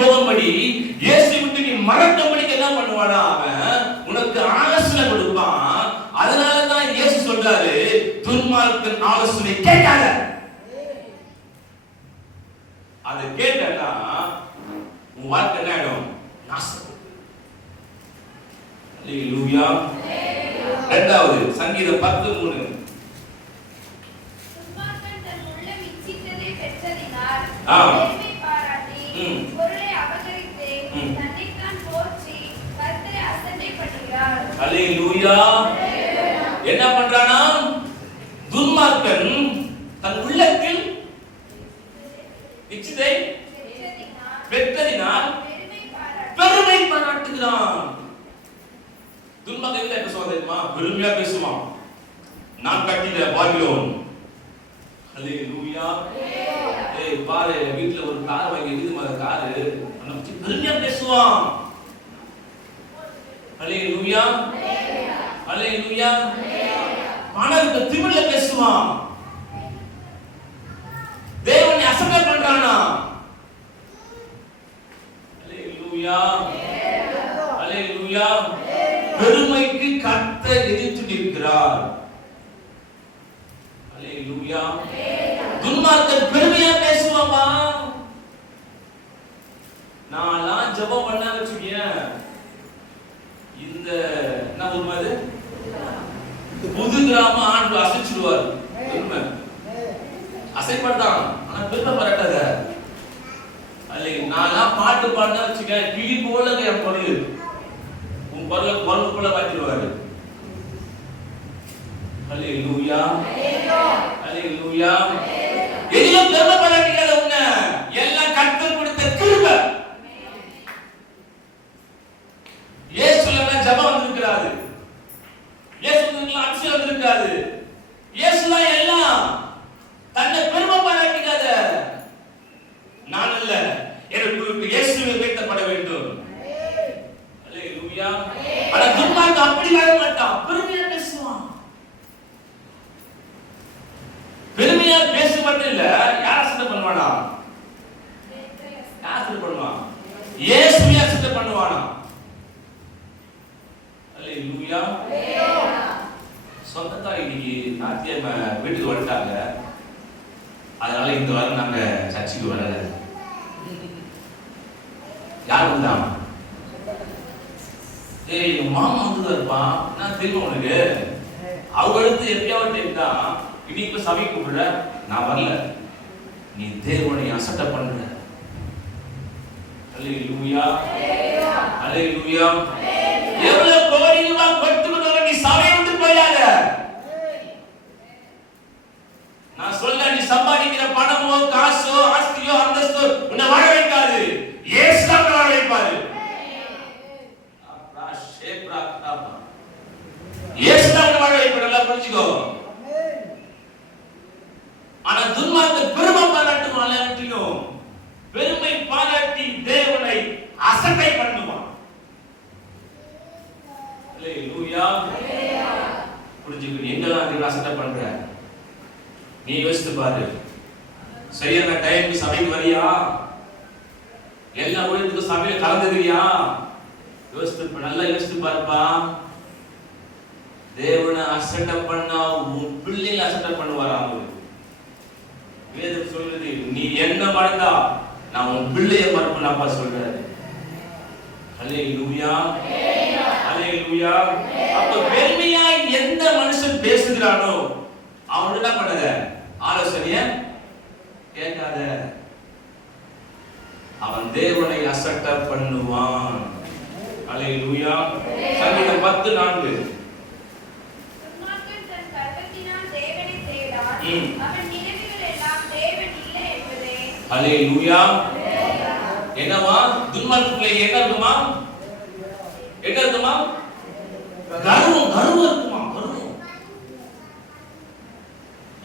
போகும்படி, இயேசு விட்டு நீ மறக்கும்படி என்ன பண்ணுவானா? அவன் உனக்கு ஆலோசனை கொடுப்பான். அதனாலதான் இயேசு சொல்றாரு, துன்மார்க்கன் ஆலோசனை கேட்காத. அதை கேட்டா உன் வாழ்க்கை என்ன ஆயிடும்? நாசம். அல்லேலூயா. இரண்டாவது சங்கீதம் 10:3. துன்மார்க்கன் தன் உள்ளம் இச்சித்ததை பெற்றதினால் பெருமை பாராட்டி பொருளை அபகரித்து தன்னைத்தான் போற்றி கர்த்தரை அசட்டை பண்ணுகிறார். அல்லேலூயா. என்ன பண்றானா? துன்மார்க்கன் தன் உள்ளத்தில் இச்சித்தை பெற்றதினால் பெருமை பாராட்டுகிறான். துன்மார்க்கன் என்ன சொல்றதுமா? பெருமையா பேசுவான். நான் கட்டின பாபிலோன். அல்லேலூயா. ஏய் பாரு, வீட்ல ஒரு கார் வாங்கி இருக்குது, அந்த கார் அத பத்தி பெருமையா பேசுவான். அல்லேலூயா. அல்லேலூயா. பணத்தை திமிர்ல பேசுவான். தேவனை அசட்டை பண்றானா? அல்லேலூயா. அல்லேலூயா. பெருமைக்கு கர்த்தர் எதிர்த்து நிற்கிறார். அல்லேலூயா. துன்மார்க்கன் பெருமையா பேசுவாமா? நான்லாம் ஜெபம் பண்ணா வச்சுக்கிய இந்த என்ன உண்மை? புது கிராம ஆண்டு அசைச்சிடுவார். உண்மை அசைப்படுதான், ஆனா பெருமை பரட்டாத. அல்ல நான்லாம் பாட்டு பாடினா வச்சுக்க கிளி போல என் பொருள், உன் பொருளை குரல் போல மாற்றிடுவாரு. அல்லேலூயா. அல்லேலூயா. எதிலும் பெருமை பரட்டிக்காத. உன்னை எல்லாம் கர்த்தர் கொடுத்த கிருபை. இயேசுல ஜெபம் வந்திருக்கிறாரு, இயேசுல அபிஷேகம் வந்திருக்காரு. இயேசுதான் எல்லாம். தன்னை பெருமை பாராட்டிக்காத. நான் அல்ல, எனக்கு இயேசுவை உயர்த்தப்பட வேண்டும். அல்லேலூயா. ஆனா துன்மார்க்கன் அப்படி வாழ மாட்டான். பெருமையா பேசுவான். பெருமையா பேச மட்டும் இல்ல, யார் அசட்டை பண்ணுவானா? யார் அசட்டை பண்ணுவான்? இயேசுவை அசட்டை பண்ணுவானா? அல்லேலூயா. சொந்தத்தா இன்னைக்கு நாத்தியம்மா வீட்டுக்கு வந்துட்டாங்க. அதனால இந்த வாரம் நாங்க சர்ச்சுக்கு வரல. யார் வந்தாங்க? ஏய் எங்க மாமா வந்து இருப்பான். நான் தெரியும் உனக்கு. அவங்க எடுத்து எப்பயாவது டைம் தான் இன்னைக்கு சபை கூப்பிடுற. நான் வரல, நீ தேவனை அசட்டை பண்ற. அல்லேலூயா. அல்லேலூயா. எவ்வளவு கோடி ரூபாய் கொடுத்துக்கிட்டு நீ சபை விட்டு போயாத. நான் சொல்ல, நீ சம்பாதிக்கிற பணமோ காசோ ஆஸ்தியோ அந்தஸ்தோ உன்னை வாழ வைக்காது. இயேசு தான் வாழ வைப்பாரு. இயேசு தான் உன்னை வாழ வைப்பாரு. எல்லாம் புரிஞ்சுக்கோ. ஆனா துன்மார்க்கன் பெருமை பாராட்டுவான். பெருமை பாராட்டி தேவனை அசட்டை பண்ணுவான். அல்லேலூயா. புரிஞ்சுக்கோ. நீ எங்கெல்லாம் தேவனை அசட்டை பண்ற? நீ யோசித்து பாரு. சரியான டைமுக்கு சபைக்கு வரியா? எல்லா ஊழியத்துக்கும் சபையில கலந்துக்கிறியா? யோசித்து நல்லா யோசித்து பாருப்பா. தேவனை அசட்டை பண்ணா உன் பிள்ளைங்க அசட்டை பண்ணுவாரா? வேதம் சொல்லுது, நீ என்ன மறந்தா நான் உன் பிள்ளைய மறப்பேன் அப்பா சொல்றாரு. அல்லேலூயா. அல்லேலூயா. அப்ப பெருமையா எந்த மனுஷன் பேசுகிறானோ அவன் என்ன பண்ணாத? ஆலோசனைய கேட்காத. அவன் தேவனை அசட்டை பண்ணுவான். அல்லேலூயா. சங்கீதம் 10:4. துன்மார்க்கன் தன் கர்வத்தினால் தேவனை தேடான். அவன் நினைவுகள் எல்லாம் தேவன் இல்லை என்பதே. அல்லேலூயா. என்னவா? துன்மார்க்கனுக்கு என்ன இருக்குமா? என்ன இருக்குமா? கர்வம். கர்வம் இருக்குமா? கர்வம்.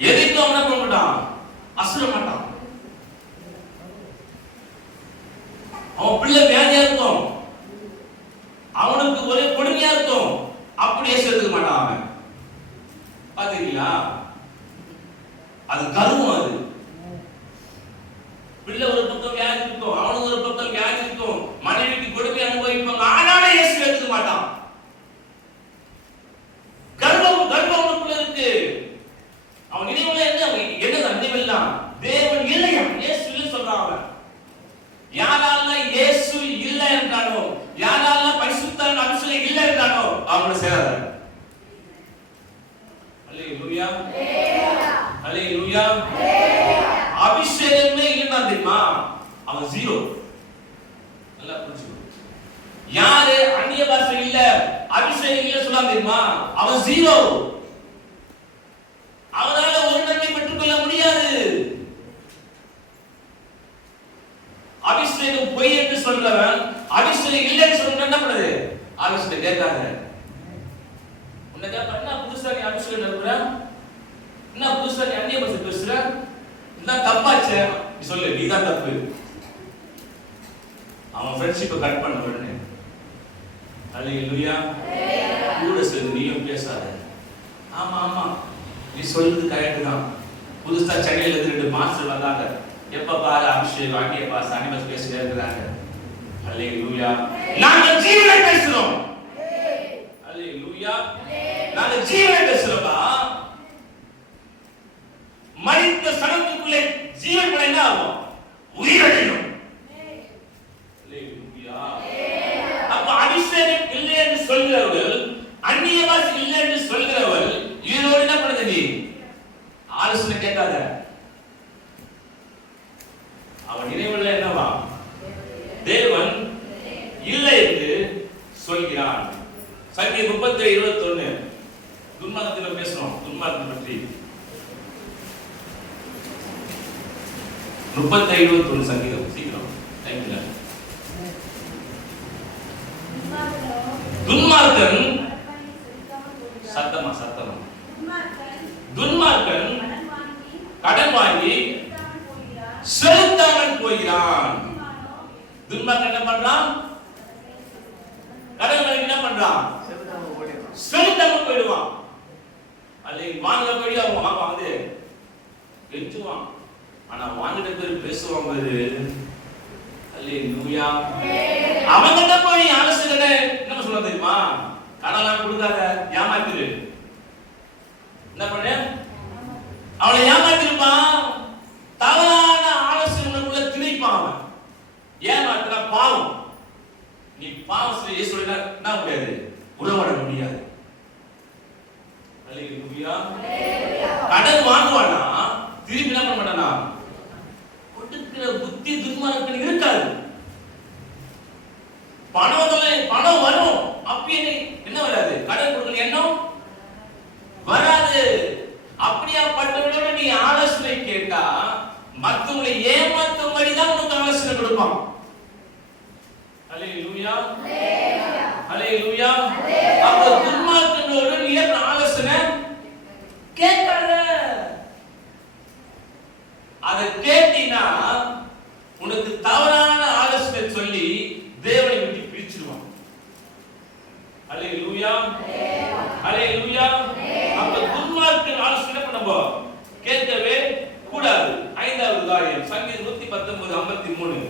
எதையும் அவன் என்ன பண்ண மாட்டான்? அசர மாட்டான். அவன் பிள்ளை வியாதியா இருக்கும், அவனுக்கு ஒரே கொடுமையா இருக்கும், அப்படியே சேர்த்துக்க மாட்டான் அவன். பாத்தீங்களா? அது கர்வம். அது பிள்ளை ஒரு பக்கம் வியாதி இருக்கும், அவனுக்கு ஒரு பக்கம் வியாதி யாரெல்லாம் இயேசு இல்லை என்றானோ, யாரெல்லாம் பரிசுத்த அபிஷேகம் இல்லை என்றானோ அவங்கள சேராத. அல்லேலூயா, அல்லேலூயா. அபிஷேகமே இல்லைன்னா தெரியுமா அவன் ஜீரோ. நல்லா புரிஞ்சுக்கோ. யாரு அந்நிய பாஷை இல்ல, அபிஷேகம் இல்ல சொல்லாம தெரியுமா அவன் ஜீரோ. அவனால ஒரு நன்மை பெற்றுக்கொள்ள முடியாது. அபிஷேகம் பொய் என்று சொல்றவன் அபிஷேகம் இல்லைன்னு சொல்றவன் என்ன பண்ணுது? அபிஷேகம் கேட்காத. உன்னை கேட்ப, என்ன புதுசா நீ அபிஷேகம் இருக்கிற, என்ன புதுசா நீ அந்நிய பாஷை பேசுற, என்ன தப்பாச்சே நீ சொல்லு, நீதான் தப்பு. அவன் ஃப்ரெண்ட்ஷிப்பை கட் பண்ண உடனே அல்லேலூயா கூட சேர்ந்து நீயும் பேசாத. ஆமா ஆமா நீ சொல்றது கரெக்ட் தான். புதுசா சென்னையில இருந்து 2 மாஸ்டர் வந்தாங்க. எப்ப பாரு அபிஷேக் வாங்கிய பாஸ் அனிமஸ் பேசிட்டே இருக்கிறாங்க. அல்லேலூயா. நாங்க ஜீவனை பேசுறோம். அல்லேலூயா. நாங்க ஜீவனை பேசுறோமா? மரித்த சடலத்துக்குள்ளே ஜீவன் கூட என்ன ஆகும்? உயிரடையும். அல்லேலூயா. அப்ப அபிஷேகம் இல்லை என்று சொல்கிறவர்கள், அந்நிய பாஷை இல்லை என்று சொல்கிறவர்கள் இவரோடு என்ன பண்ணுது? நீ ஆலோசனை கேட்காத. அவன் நினைவுல என்னவா? தேவன் இல்லை என்று சொல்கிறான். சங்கீதம் 37:21 துன்மார்க்கத்தை பேசணும். துன்மார்க்கம் பற்றி 37:21 சங்கீதம். சீக்கிரம் டைம் இல்ல. துன்மார்க்கன் சத்தமா துன்மார்க்கன் கடன் வாங்கி செலுத்தாமல் போகிறான். துன்மார்க்கன் என்ன பண்றான்? கடன் வாங்கி என்ன பண்றான்? செலுத்தாமல் போயிடுவான். அல்ல வாங்க போய் அவன் வந்து கெஞ்சுவான். ஆனா வாங்கிட்ட பேர் பேசுவாங்க. அல்லேலூயா. அவன் கிட்ட போய் ஆலோசனை என்ன சொல்ல தெரியுமா? கடலாம் கொடுக்காத, ஏமாத்திரு. என்ன பண்ண? அவளை ஏமாத்திருப்பான். தவறான ஆலோசனைக்குள்ள திணிப்பான் அவன். ஏமாத்தினா பாவம். நீ பாவம் செய்ய சொல்லினா என்ன முடியாது? உறவாட முடியாது. அல்லேலூயா. கடன் வாங்குவானா திருப்பி என்ன பண்ண மாட்டானா? கொடுக்கிற புத்தி துன்மார்க்கனுக்கு இருக்காது. பணம் வரும், அப்பயே என்ன வராது? கடன் கொடுக்கணும் எண்ணம் வராது. அப்படியா பட்டவனோட நீ ஆலோசனை கேட்டா மத்தவங்களை ஏமாத்தும்படி தான் உனக்கு ஆலோசனை கொடுப்பான். அல்லேலூயா, அல்லேலூயா. அப்ப துன்மார்க்கனோட நீ ஆலோசனை கேட்காத. அதை கேட்டினா உனக்கு தவறான ஆலோசனை சொல்லி தேவனை விட்டு பிரிச்சிடுவான். அல்லேலூயா, அல்லேலூயா. அப்ப துன்மார்க்கன் ஆலோசனை பண்ணபோ கேட்கவே கூடாது. 5வது காரியம் சங்கீதம் 119:53.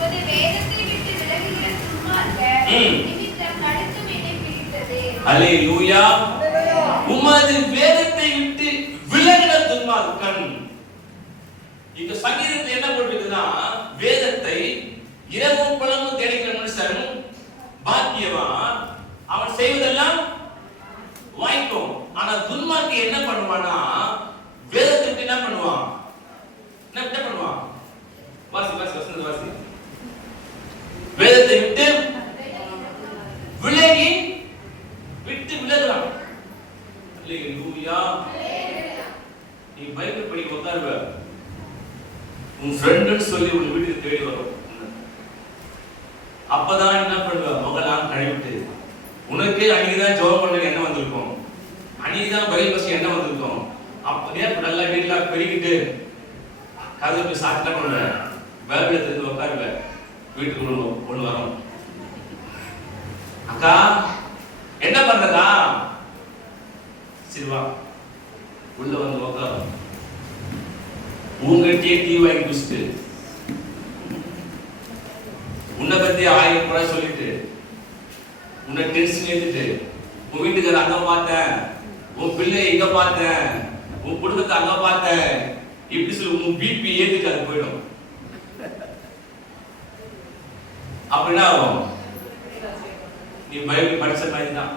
உமது வேதத்தை விட்டு விலகுகிற துன்மார்க்கர் நிமித்தம் நடுக்கம் என்னை பிடித்தது. அல்லேலூயா. உமது வேதத்தை விட்டு விலகின துன்மார்க்கன். இந்த சங்கீதத்தில் என்ன போட்டிருக்குன்னா, வேதத்தை இரவும் பகலும் தேடுகிற மனுஷன் பாக்கியவான், அவன் செய்வதெல்லாம் வாய்க்கும். ஆனா துன்மார்க்கன் என்ன பண்ணுவானா? வேதத்தை விட்டு என்ன பண்ணுவான்? என்ன பண்ணுவான்? வாசி. வேதத்தை விட்டு விலகுறான். அல்லேலூயா. நீ பைபிள் படிக்க உட்காருவ, உன் ஃப்ரெண்டுன்னு சொல்லி உன் வீட்டுக்கு தேடி வரும். அப்பதான் என்ன பண்ணுவ? முகலாம் கழுவிட்டு உனக்கு அன்னைக்குதான் ஜெபம் பண்ண என்ன வந்திருக்கும், அன்னைக்குதான் பைபிள் பசி என்ன வந்திருக்கும். அப்பதே நல்லா வீட்டுல பெருகிட்டு கதை போய் சாப்பிட்டா பண்ணுவ, பைபிள் தெரிஞ்சு உட்காருவ. வீட்டுக்கு ஒண்ணு வரும், அக்கா என்ன பண்றதா? சிறுவா உள்ள வந்து உட்காரும். உங்ககிட்டயே டீ வாங்கி குடிச்சிட்டு உன்னை பத்தி 1000 முறை சொல்லிட்டு உன்னை டென்ஷன் ஏத்திட்டு உன் வீட்டுக்கார அங்க பார்த்தேன், உன் பிள்ளை இங்க பார்த்தேன், உன் குடும்பத்தை கூட்டத்தை அங்க பார்த்தேன் இப்படி சொல்லி உன் பிபி ஏத்துக்கு அது போயிடும். அப்படின்னா நீ பைபிள் படிச்ச மாதிரி தான்.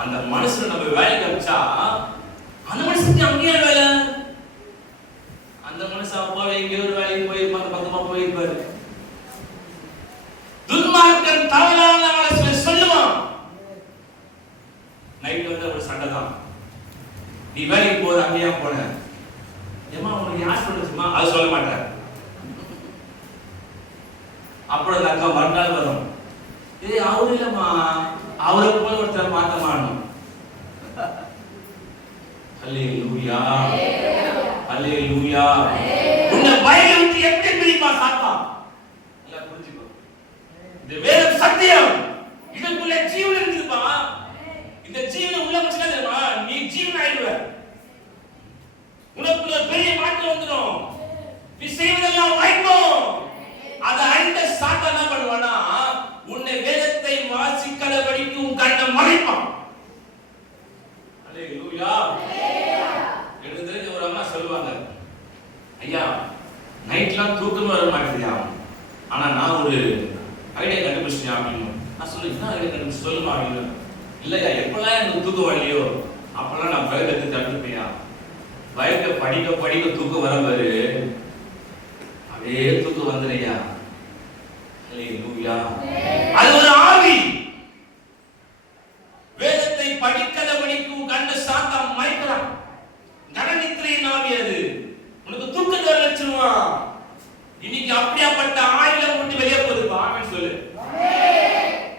அந்த மனுஷன் நம்ம வேலைக்கு வச்சா அந்த மனுஷனுக்கு அங்கேயே வேலை. அந்த மனுஷன் அப்பாவே எங்கே ஒரு வேலைக்கு போயிருப்பாங்க, பக்கமா போயிருப்பாரு. துன்மார்க்கன் தவறான ஆலோசனை சொல்லுவான். நைட் வந்து ஒரு சண்டை தான். நீ வேலைக்கு போற அங்கேயா போன ஏமா உனக்கு யார் சொல்லுச்சுமா அது சொல்ல மாட்டேன். அப்புறம் அந்த அக்கா மறுநாள் வரும், அவரு இல்லம்மா அவரை போல ஒருத்தர் மாத்தமானும். அல்லேலூயா அல்லேலூயா. உன்னை பைபிளை விட்டு எப்படி பிரிப்பா சாத்தான்? எல்லாம் புரிஞ்சுக்கோ. இந்த வேதம் சத்தியம். இதுக்குள்ள ஜீவன் இருக்குதுப்பா. இந்த ஜீவனை உள்ள வச்சுனா தெரியுமா நீ ஜீவன் ஆயிடுவ. உனக்குள்ள பெரிய மாற்றம் வந்துடும். நீ செய்வதெல்லாம் வாய்க்கும். அதை அறிந்த சாத்தான் என்ன பண்ணுவானா உன்னை வேதத்தை வாசிக்காதபடிக்கு உன் கண்ணை மறைப்பான். அல்லேலூயா. எனக்கு தெரிஞ்ச ஒரு அம்மா சொல்லுவாங்க, ஐயா நைட்லாம் தூக்கமே வர மாட்டேங்குதுயா, ஆனா நான் ஒரு ஐடியா கண்டுபிடிச்சேன் அப்படின்னு. நான் சொல்லுவேன் என்ன ஐடியா கண்டுபிடிச்சு சொல்லுமா அப்படின்னு. இல்லையா எப்பெல்லாம் எனக்கு தூக்கம் வரலையோ அப்பெல்லாம் நான் பைபிளை தடுத்துப்பையா. பைபிளை படிக்க படிக்க தூக்கம் வர பாரு, அப்படியே தூக்கம் வந்துடுயா. அல்லேலூயா. அது ஒரு ஆவி. வேதத்தை படிக்காதபடிக்கு உன் கண்ணை சாத்தான் மறைக்கிறான். கடனித்திரையின் ஆவி அது. உனக்கு தூக்கத்தை வர வச்சிருவான். இன்னைக்கு அப்படியாப்பட்ட ஆவில விட்டு வெளியே போகுது. ஆமென் சொல்லு.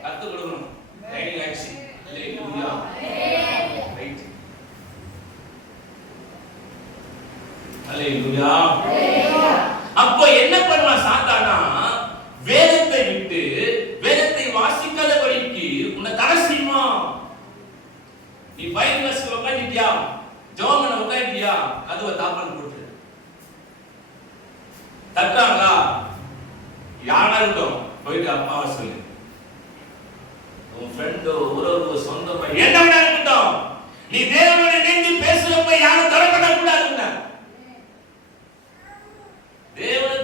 கத்து கொடுக்கணும். Right action. Hallelujah. Right. Hallelujah. அப்போ என்ன பண்ணுவான் சாத்தானா வேதத்தை விட்டு வேதத்தை வாசிக்காதபடிக்கு உன்னை தடை செய்வான். நீ பைபிள் வாசிக்க உட்கார்ந்திட்டியா, ஜெபம் பண்ண உட்கார்ந்திட்டியா, கதவை தாப்பால் போட்டு தட்டாங்களா யாரா இருக்கட்டும் போயிட்டு அப்பாவை சொல்லு. உன் ஃப்ரெண்டோ உறவு சொந்தமோ என்ன வேணா இருக்கட்டும், நீ தேவனோட இணைந்து பேசுறப்ப யாரும் தடை கூடாதுங்க.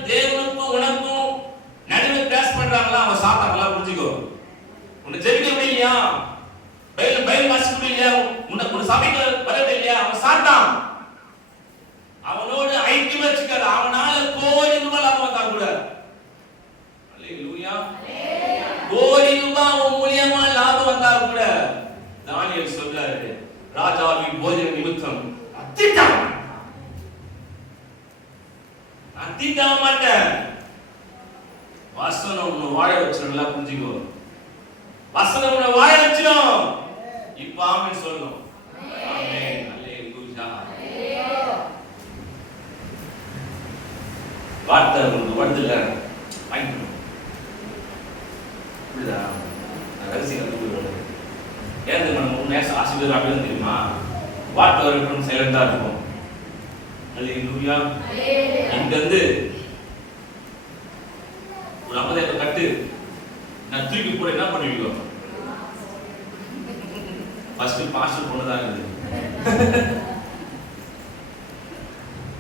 தேவனுக்கும் உனக்கும் நடுவில் பேச பண்றாங்களா அவன் சாத்தாங்களா புரிஞ்சுக்கோ. உன்னை ஜெபிக்க முடியலையா, பைபிள் வாசிக்க முடியலையா, உனக்கு சபைக்கு வரவே இல்லையா, அவன் சாத்தான். அவனோடு ஐக்கியம் வச்சுக்காது. அவனால கோடி ரூபாய் லாபம் வந்தா கூட அல்லேலூயா. கோடி ரூபாய் அவன் மூலியமா லாபம் வந்தா கூட தானியேல் சொல்றாரு, ராஜாவின் போஜன நிமித்தம் அத்திட்ட மாட்டேன். வசனம் உன்னை வாழ வச்சிருந்தா புரிஞ்சுக்கோ. வசனம் உன்னை வாழ வச்சிரும். இப்ப ஆமென் சொல்லணும். ஆமென். அல்லேலூயா. வார்த்தை உங்களுக்கு வருதுல்ல வாங்கிக்கணும். புரியுதா? நான் ரகசியம் கற்றுக்கொள்வேன். ஏன் நம்ம நேச ஆசிரியர் அப்படின்னு தெரியுமா? வார்த்தை வரணும் சைலண்டா இருக்கும். அல்லேலூயா. இங்க இருந்து ஒரு 50 கட்டு நான் தூக்கி போட என்ன பண்ணுவீங்க? ஃபர்ஸ்ட் பாஸ்டர் பொண்ணுதான் இருக்குது.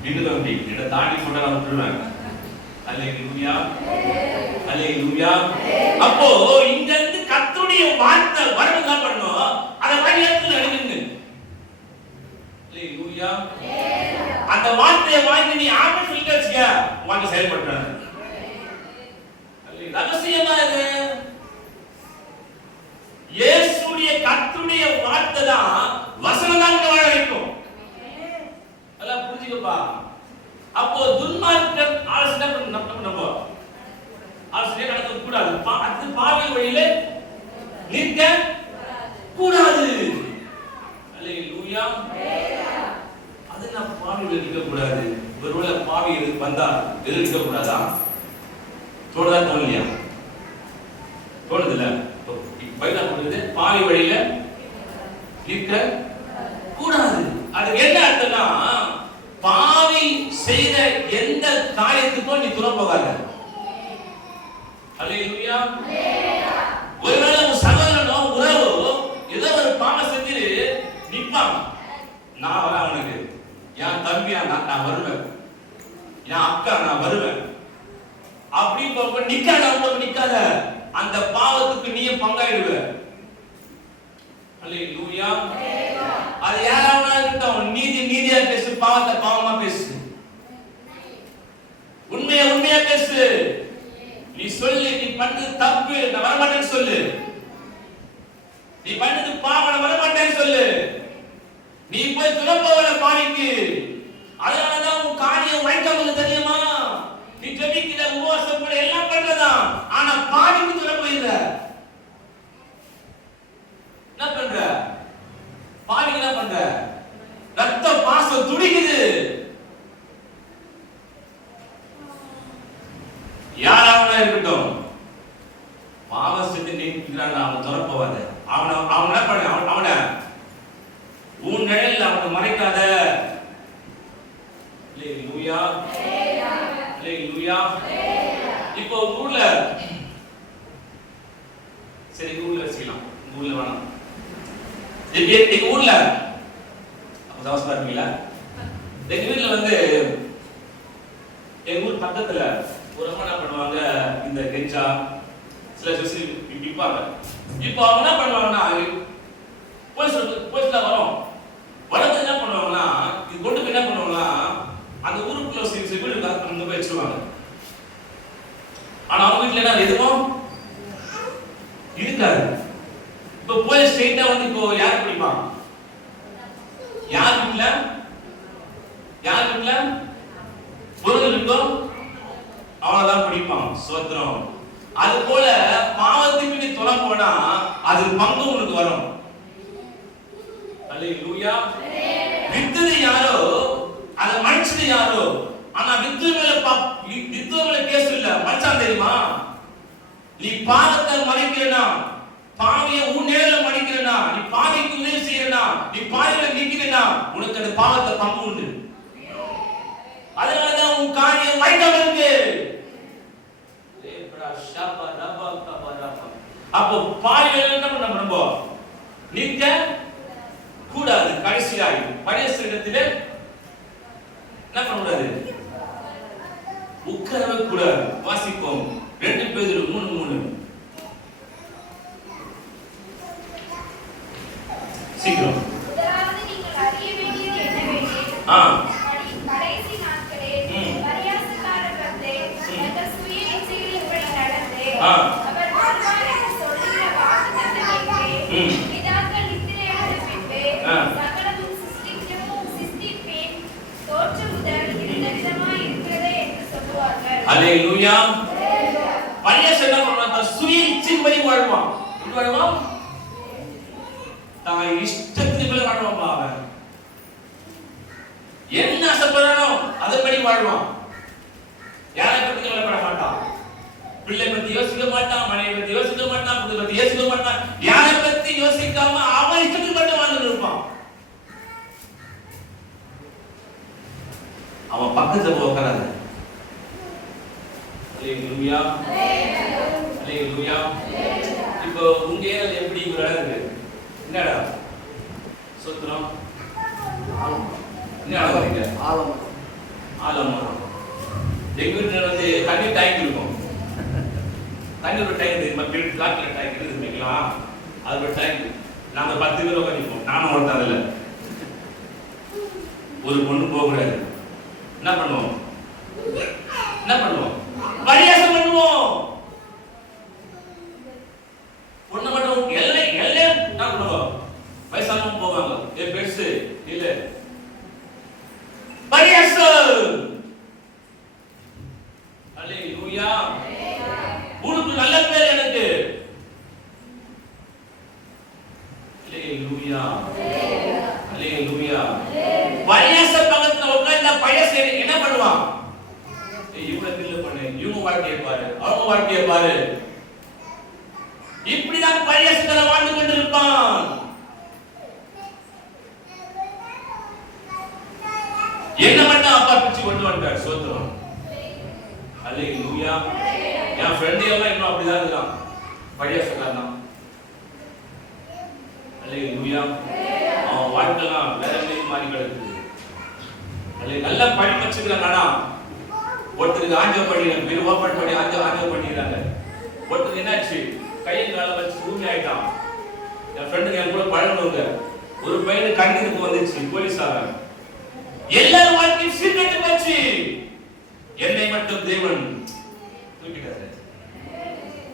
இன்னும் தம்பி இதை தாண்டி போட்டா நான் விட்டுருவேன். அல்லேலூயா. அல்லேலூயா. அப்போ இங்க இருந்து கர்த்தருடைய வார்த்தை வரணும் என்ன பண்ணணும்? அதை வாங்கி எடுத்து நடுங்க. அல்லேலூயா. அந்த வார்த்தையை வாங்கி நீ ஆமென் சொல்லிட்டு வச்சுக்க, வாங்கி செயல்படுறாங்க. ரகசியமா இது இயேசுடைய கர்த்தருடைய வார்த்தை தான், வசனம் தான் வாழ வைக்கும். எல்லாம் புரிஞ்சுக்கப்பா. அப்போ துன்மார்க்கன் ஆலோசனை நம்ம ஆலோசனை நடத்த கூடாது. அது பாவி வழியில நிற்க கூடாது. அல்லேலூயா. அது நான் பாவியில் இருக்க கூடாது. ஒருவேளை பாவி வந்தா எதிர்க்க கூடாதா? தோணுதா தோணலையா? தோணுது இல்ல? பாவி வழியில நிற்க கூடாது. அது என்ன அர்த்தம்னா பாவி செய்த எந்த காரியத்துக்கும் நீ துணை போகாத. அல்லேலூயா. ஒருவேளை உன் சகோதரனோ உறவோ ஏதோ ஒரு பாவம் செஞ்சு நிற்பான், நான் வர அவனுக்கு நான் வருவேன், என் அக்கா நான் வருவேன் அப்படி நிக்காத, அவங்க நிக்காத, அந்த பாவத்துக்கு நீயே பங்காயிடுவ. அல்லேலூயா. அது யாராவது இருக்கட்டும், நீதியா பேசு, பாவத்தை பாவமா பேசு, உண்மையா பேசு. நீ சொல்லு, நீ பண்ணது தப்பு, நான் வரமாட்டேன்னு சொல்லு. நீ பண்ணது பாவம், நான் வரமாட்டேன்னு சொல்லு. நீ போய் துறப்பவள பாவிக்கு. அதனாலதான் உன் காரியம் வாய்க்காம தெரியுமா? நீ ஜெபிக்கிற, உபவாசம் பண்ண, எல்லாம் பண்றதா, ஆனா பாவிக்கு துறப்பு இல்ல. என்ன பண்ற? பாவிக்கு என்ன பண்ற? ரத்த பாசம் துடிக்குது. யாராவனா இருக்கட்டும், பாவம் செஞ்சு நீக்கிறான், அவன் துறப்பவாத. அவன் என்ன பண்ண? அவனை உன் நிழல் அவனை மறைக்காத. அல்லேலூயா, அல்லேலூயா. இப்போ ஊர்ல சரி, ஊர்ல வச்சுக்கலாம், ஊர்ல வேணாம். எங்க ஊர்ல அவசரமா இருக்கீங்களா? எங்க வீட்டுல வந்து எங்க ஊர் பக்கத்துல ஒரு அம்மா என்ன பண்ணுவாங்க, இந்த கெஞ்சா சில விற்பாங்க. இப்போ அவங்க என்ன பண்ணுவாங்கன்னா, போலீஸ்ல வரும், வளர்த்து என்ன பண்ணுவாங்கன்னா, இது கொண்டு போய் என்ன பண்ணுவாங்கன்னா, அந்த ஊருக்குள்ள சில வீடு அங்க போய் வச்சிருவாங்க. ஆனா அவங்க வீட்டுல என்ன எதுவும் இருக்காது. இப்போ போலீஸ் ஸ்ட்ரெயிட்டா வந்து இப்போ யார் பிடிப்பான்? யார் வீட்டுல பொருள் இருக்கும், அவனதான் பிடிப்பான். சோத்திரம். அது போல பாவத்துக்கு நீ தொலை போனா அது பங்கு உனக்கு வரும். அல்லேலூயா. வித்தது யாரோ, அதை மனுஷது யாரோ. ஆனா வித்து மேல கேஸ் இல்ல, மனுஷன் தெரியுமா? நீ பாவத்தை மறைக்கிறனா, பாவியை உன் நேரில மறைக்கிறனா, நீ பாவிக்கு உதவி செய்யறனா, நீ பாவியில நிக்கிறனா, உனக்கு அந்த பாவத்தை பங்கு உண்டு. அதனாலதான் உன் காரியம் வைக்காம இருக்கு. அப்போ பாவிகள் என்ன பண்ண நம்ம நிக்க கூடாது. கடைசியாய் பழைய இடத்திலே என்ன பண்ண கூடாது? உட்காரவே கூடாது. வாசிப்போம் 2 பேதுரு 3:3. சீக்கிரம். முதலாவது நீங்கள் அறிய வேண்டியது என்னவெனில், கடைசி நாட்களில் பரியாசக்காரர் வந்து தங்கள் சுய இச்சைகளின்படி நடந்து அவர் வருவார் என்று சொல்லுகிற வாக்குத்தத்தத்தை பிதாக்கள் நித்திரையான பின்பு சகலமும் சிருஷ்டிப்பின் தோற்றம் முதல் இருந்த விதமாய் இருக்கிறதே என்று சொல்லுவார்கள். அல்லேலூயா. பரியாசம் என்ன பண்ணுவான்? சுய இச்சையின்படி வாழ்வான். எப்படி வாழ்வான்? தான் இஷ்டத்துக்கு மேல வாழ்வான். அவன் என்ன ஆசைப்படுறானோ அதன்படி வாழ்வான். யாரை பத்தி கவலைப்பட மாட்டான். பிள்ளை பத்தி யோசிக்க மாட்டான், மனைவி பத்தி யோசிக்க மாட்டான், புது பத்தி யோசிக்க மாட்டான். யாரை பத்தி யோசிக்காம அவன் இஷ்டத்துக்கு மட்டும் வாழ்ந்து இருப்பான். அவன் பக்கத்துல போய் உட்காராத. அல்லேலூயா, அல்லேலூயா. இப்போ உங்க ஏரியால எப்படி ஒரு இடம் இருக்கு? என்னடா சுத்திரம்? என்ன இடம் இருக்கு? ஆலமரம். எங்க வீட்டுல வந்து தண்ணி டேங்க் இருக்கும். தண்ணி ஒரு டேங்க் இருக்கு, மக்கள் பிளாக்ல டேங்க் இருக்குங்களா? அது ஒரு டேங்க். நாங்க 10 பேர் உட்காந்துப்போம். நானும் ஒருத்தன் அதுல. ஒரு பொண்ணு போக கூடாது. என்ன பண்ணுவோம்? பரியாசம் பண்ணுவோம். பொண்ணு மட்டும் எல்லாம் என்ன பண்ணுவோம்? வயசானவங்க போவாங்க. பெருசு இல்ல பரியாசம். அல்லேலூயா. உனக்கு நல்ல பேர் எனக்கு. அல்லேலூயா, அல்லேலூயா. பரியாச பக்கத்துல உட்கார்ந்தா பரியாசம் என்ன பண்ணுவான்? இவங்க கில்ல பண்ணு, இவங்க வாழ்க்கையை பாரு, அவங்க வாழ்க்கையை பாரு. இப்படிதான் பரியாசத்துல வாழ்ந்து கொண்டிருப்பான். என்ன மட்டும் அப்பா பிச்சு கொண்டு வந்தார். சோத்திரம். அல்லேலூயா. என் ஃப்ரெண்ட் எல்லாம் இன்னும் அப்படிதான் இருக்கான். பரியாசக்காரன். அல்லேலூயா. அவன் வாழ்க்கைலாம் வேற மாதிரி மாறி கிடக்குது. நல்லா படி வச்சுக்கிறாங்க. ஒருத்தருக்கு ஆஞ்சோ பண்ணிடுறாங்க, பேர் ஓப்பன் பண்ணி ஆஞ்சோ பண்ணிடுறாங்க. ஒருத்தருக்கு என்னாச்சு, கையில் காலை வச்சு ஊமி ஆயிட்டான். என் ஃப்ரெண்டுங்க என் கூட பழகுனவங்க, ஒரு பையனு கண்ணீருக்கு வந்துச்சு போலீஸாக. எல்லாரும் வாழ்க்கையும் சீர்கெட்டு போச்சு, என்னை மட்டும் தேவன் தூக்கிட்டாரு.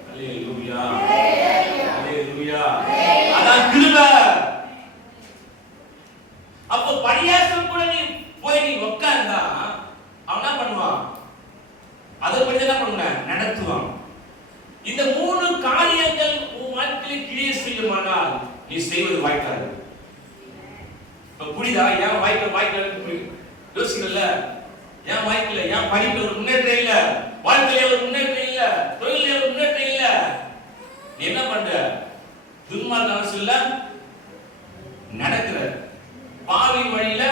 அல்லேலூயா, அல்லேலூயா. அதான் கிருபை. அப்போ பரியாசம் கூட நீ போய் நீ உட்கார்ந்தா அவன் என்ன பண்ணுவான்? அதை பற்றி என்ன பண்ணுவான்? நடத்துவான். இந்த 3 காரியங்கள் உன் வாழ்க்கையில் கிரியை செய்யுமானால் நீ செய்வது வாய்க்காது. இப்ப புரியுதா? ஏன் வாய்க்கல யோசிக்கல? ஏன் வாய்க்கல? ஏன் படிப்புல ஒரு முன்னேற்றம் இல்ல, வாழ்க்கையில ஒரு முன்னேற்றம் இல்ல, தொழில ஒரு முன்னேற்றம் இல்ல? நீ என்ன பண்ற? துன்மார்க்க அரசுல நடக்கிற, பாவி வழியில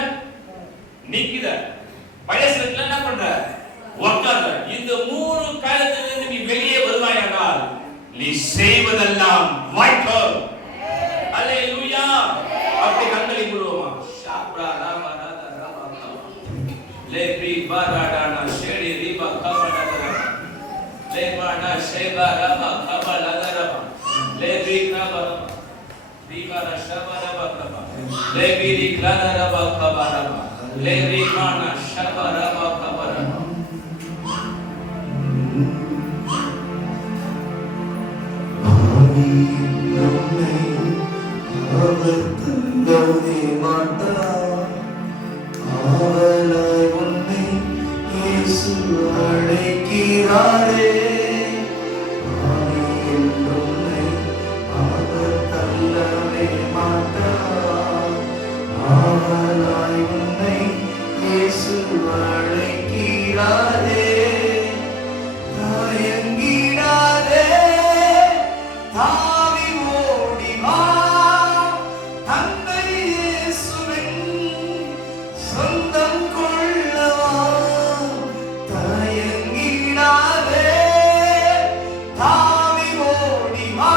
நிக்கிற, பழையத்துல என்ன பண்ற? உட்கார்ற. இந்த 3 காரியத்திலிருந்து நீ வெளியே வருவாயானால் நீ செய்வதெல்லாம் வாய்க்கும். அல்லேலூயா. அப்படி கண்களை மூடுவோமா? ஷாப்ரா ராமா ராதா ராமா லேப்ரி பாராடானா ஷேடி ரிபா கபடா லேபானா ஷேபா ராமா கபலதரா லேப்ரி கபா ரிபாரா ஷபரபா கபா லேப்ரி கிளாதரபா கபரபா லேப்ரி மானா ஷபரபா கபரபா. அவர் தந்தோனே மாட்டார், அவளாய் உன்னை இயேசு அழைக்கிறாரே. உன்னை அவர் தள்ளவே மாட்டார், அவளாய் உன்னை இயேசு அழைக்கிறாரே. தயங்கிடாதே, தாவி ஓடி வா, தந்தை இயேசுவின் சொந்தம் கொள்ளவா. தயங்கிடாதே, தாவி ஓடி வா,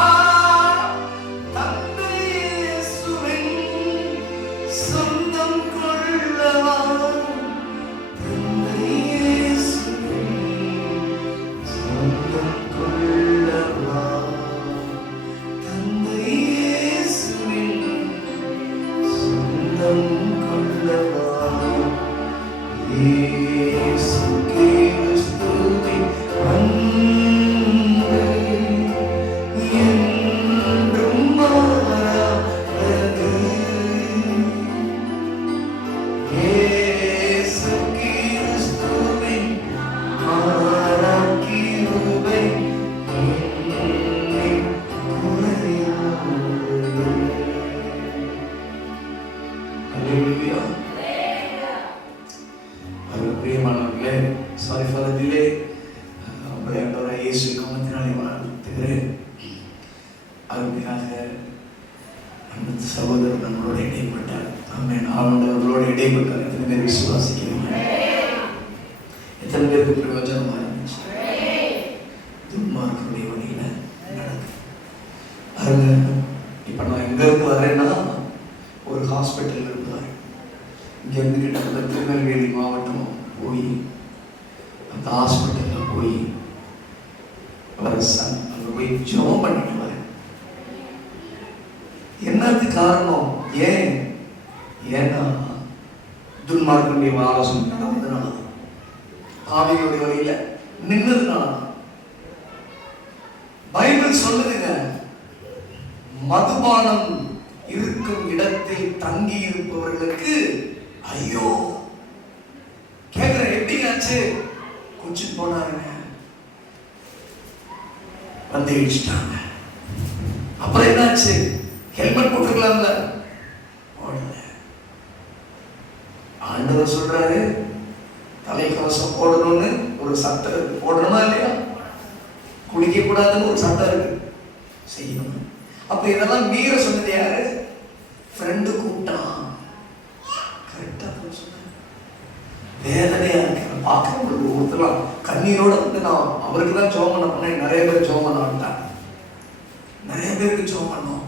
தந்தை இயேசுவின் சொந்தம் கொள்ளவா. தந்தை இயேசுவின் சொந்தம் கொள்ளவா. தந்தை இயேசுவின் சொந்தம் கொள்ளவா. இயேசு கிறிஸ்துவின் அன்பு என்றும் மாறாதது. இயேசு கிறிஸ்துவின் மாறா கிருபை என்னை குறையாது. அல்லேலூயா. பிரியமானவர்களே, சாரி ஃபார் தி டிலே. ஆண்டவராகிய இயேசு நாமத்தினாலே வாழ்த்துகிறேன். அருமையாக அந்த சகோதரர் நம்மளோட இடைப்பட்டார். ஆமென். ஆண்டவர்களோட இடைப்பட்டார். எத்தனை பேர் விசுவாசிக்கிறீங்க? எத்தனை பேருக்கு பிரயோஜனமா இருந்துச்சு? துன்மார்க்கருடைய வழியில நடக்கு. அதுங்க இப்ப நான் எங்க இருந்து வரேன்னா ஒரு ஹாஸ்பிட்டல் இருந்து வரேன். இங்க இருந்து கிட்டத்தட்ட திருநெல்வேலி மாவட்டம் போய் அந்த ஹாஸ்பிட்டல்ல போய் அங்க போய் ஜெபம் பண்ணிட்டு வரேன். என்னது காரணம்? ஏன்னா துன்மார்க்கனுடைய ஆலோசனை நடந்ததுனால, பாவிகளுடைய வழியில நின்னதுனால. பைபிள் சொல்லுதுங்க, மதுபானம் இருக்கும் இடத்தில் தங்கி இருப்பவர்களுக்கு ஐயோ. கேக்குற எப்படிங்க ஆச்சு? குடிச்சு போனாருங்க, வந்து இடிச்சிட்டாங்க. அப்புறம் என்னாச்சு? ஹெல்மெட் போட்டுக்கலாம்ல, போடல. ஆண்டவர் சொல்றாரு தலைக்கவசம் போடணும்னு ஒரு சட்டம் போடணுமா இல்லையா? குடிக்க கூடாதுன்னு ஒரு சட்டம் இருக்கு, செய்யணும். அப்ப இதெல்லாம் மீற சொன்னது யாரு? ஃப்ரெண்டு கூப்பிட்டான். கரெக்டா சொன்ன. வேதனையா இருக்கு பார்க்கறவங்களுக்கு. ஒருத்தலாம் கண்ணீரோட வந்து நான் அவருக்கு தான் ஜெபம் பண்ண போனேன். நிறைய பேர் ஜெபம் பண்ண வந்துட்டாங்க. நிறைய பேருக்கு ஜெபம் பண்ணோம்.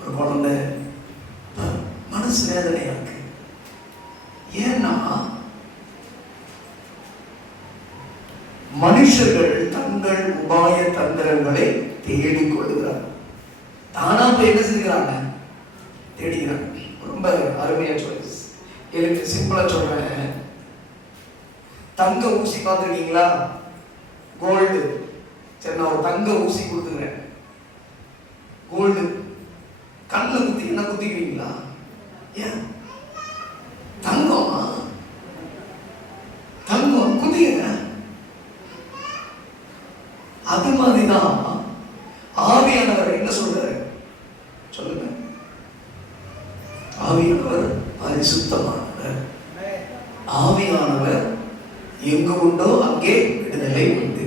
ஒரு குழந்தை மனசு வேதனையா இருக்கு. ஏன் ஏன்னா மனுஷர்கள் தங்கள் உபாய தந்திரங்களை தேடிக் கொள்ளுகிறார். தானா போய் என்ன செஞ்சுக்கிறாங்க? தேடிக்கிறாங்க. ரொம்ப அருமையா சொல்லுது. எனக்கு சிம்பிளா சொல்றேன். தங்க ஊசி பார்த்துருக்கீங்களா? கோல்டு. சரி, நான் ஒரு தங்க ஊசி கொடுத்துக்கிறேன். கோல்டு கண்ணில் குத்திங்கன்னா குத்திக்குவீங்களா? ஏன்? தங்கமா? தங்கம் குத்திங்க. அது மாதிரிதான் ஆவியானவர் என்ன சொல்றாரு சொல்லுங்க. ஆவியானவர் பரிசுத்தமானவர். ஆவியானவர் எங்கு உண்டோ அங்கே விடுதலை உண்டு.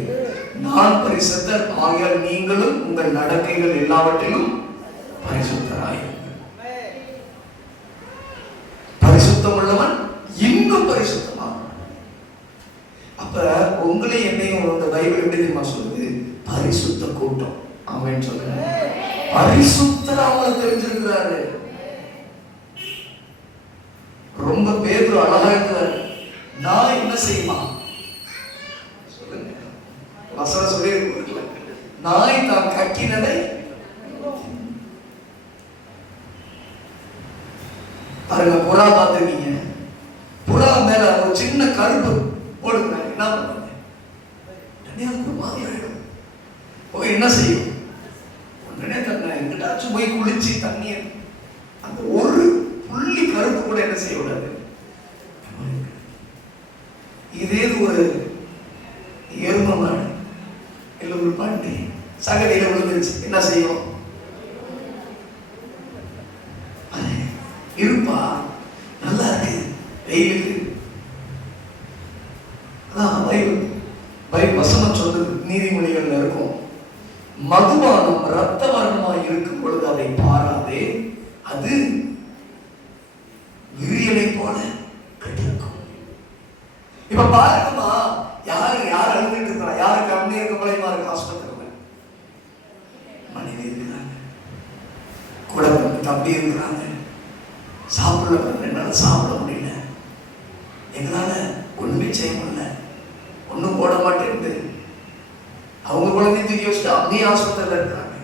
நான் பரிசுத்தர் ஆகியால் நீங்களும் உங்கள் நடக்கைகள் எல்லாவற்றிலும் பரிசுத்தராயிருங்கள். பரிசுத்தம் உள்ளவன் இன்னும் பரிசுத்தமா. அப்ப உங்களை என்னையும் இந்த பைபிள் எப்படி தெரியுமா சொல்லுது? பரிசுத்த கூட்டம். ஆமென் சொல்லுங்க. பரிசுத்தர் அவங்களை தெரிஞ்சிருக்கிறாரு. ரொம்ப பேதுரு அழகா இருக்கிறார். நான் என்ன செய்யுமா சொல்லுங்க. வசனம் சொல்லி இருக்கு, நாய் தான் கக்கினதை பாருங்க. புறா பார்த்துருக்கீங்க. புறா மேல ஒரு சின்ன கருப்பு போடுங்க, என்ன பண்ணுங்க? மாதிரி ஆயிடும். போய் என்ன செய்யும்? உடனே தன்னை எங்கிட்டாச்சும் போய் குளிச்சு தண்ணிய அந்த ஒரு புள்ளி கருப்பு கூட என்ன செய்ய விடாது. இதே ஒரு எருமை மாடு இல்லை ஒரு பாண்டி சகதியில விழுந்துருச்சு, என்ன செய்யும்? இருப்பா, நல்லா இருக்கு, வெயிலுக்கு. அதான் பைபிள் வசனம் சொல்லுது, நீதிமொழிகள்ல இருக்கும். மதுபானம் ரத்த வர்ணமாய் இருக்கும் பொழுது அதை பாராதே, அது விரியலை போல கட்டிருக்கும். இப்ப பாருங்கம்மா, யாரு அழுதுட்டு இருக்கா? யாரு கண்ணீர் கவலைமா இருக்கு? ஆஸ்பத்திரியில மனைவி இருக்கிறாங்க, கூட தம்பி இருக்கிறாங்க. சாப்பிடல, 2 நாள் சாப்பிட முடியல, எங்களால ஒண்ணுமே செய்ய முடியல, ஒண்ணும் போட மாட்டேங்குது. அவங்க குழந்தை தூக்கி வச்சுட்டு அங்கேயும் ஆஸ்பத்திரியில இருக்கிறாங்க.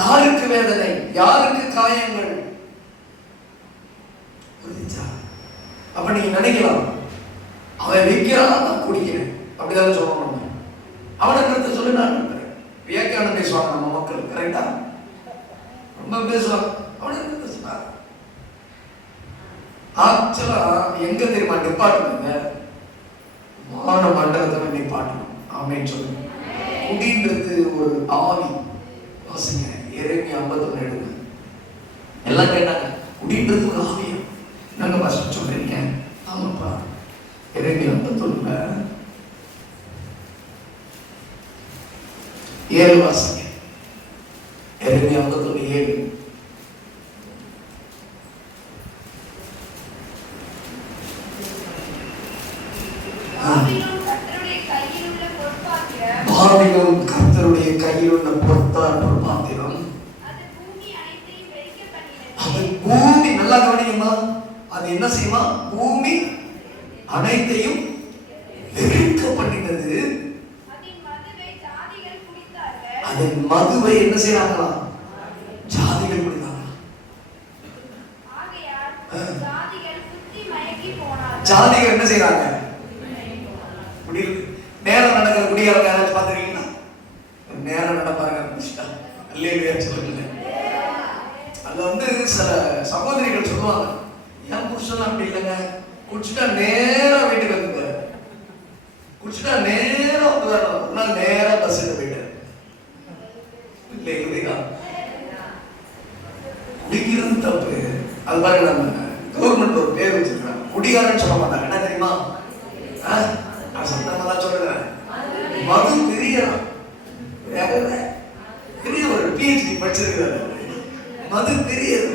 யாருக்கு வேதனை? யாருக்கு காயங்கள்? புரிஞ்சுச்சா? அப்ப நீங்க நினைக்கலாம், அவன் விற்கிறான், நான் குடிக்கிறேன், அப்படிதான் சொல்லணும். அவனை நிறுத்த சொல்லி நான் நிறுத்துறேன். வியாக்கியானம் பேசுவாங்க நம்ம மக்கள், கரெக்டா? ரொம்ப பேசுவாங்க. அவனை நிறுத்த சொன்னார். ஆக்சுவலா எங்க தெரியுமா நிப்பாட்டுங்க? மான மண்டலத்துல நிப்பாட்டணும். ஆமென் சொல்லுங்க. குடின்றது ஒரு ஆவி. வாசிங்க, எரேமியா 51 எடுங்க. எல்லாம் கேட்டாங்க, குடின்றது ஒரு ஆவியா? நாங்க வாசிச்சு சொல்றீங்க. ஆமாப்பா, எரேமியா 51 7 வாசிங்க. எரேமியா 51 7. பாபிலோன் கர்த்தருடைய கையில் உள்ள பொற்பாத்திரம், அது பூமி, நல்லா கவனிங்கம்மா, அது என்ன செய்யுமா? பூமி அனைத்தையும் வெறுக்க பண்ணினது. அதன் மதுவை என்ன செய்யறாங்களா? ஜாதிகள் குடித்தாங்க. ஜாதிகள் என்ன செய்யறாங்க? நேரம் நடக்கிற குடியாரங்க யாராச்சும் பார்த்துருக்கீங்களா? நேரம் நடப்பாருங்க. அல்லேலூயா சொல்லுங்க. அதுல சில சகோதரிகள் சொல்லுவாங்க, என் புருஷன் அப்படி இல்லைங்க, குடிச்சுட்டா நேரம் வீட்டுக்கு வந்துட்டாரு, குடிச்சுட்டா நேரம் நேரம் பஸ் போயிட்டாரு. இல்லையா? குடிக்கிறது தப்பு. அது பாருங்க, நம்ம கவர்மெண்ட் ஒரு பேர் வச்சிருக்காங்க, குடிகாரன்னு சொல்ல மாட்டாங்க. என்ன தெரியுமா? சத்தமா தான் சொல்றேன், மது பிரியர். பெரிய ஒரு PhD படிச்சிருக்கிறாரு, மது பிரியர்.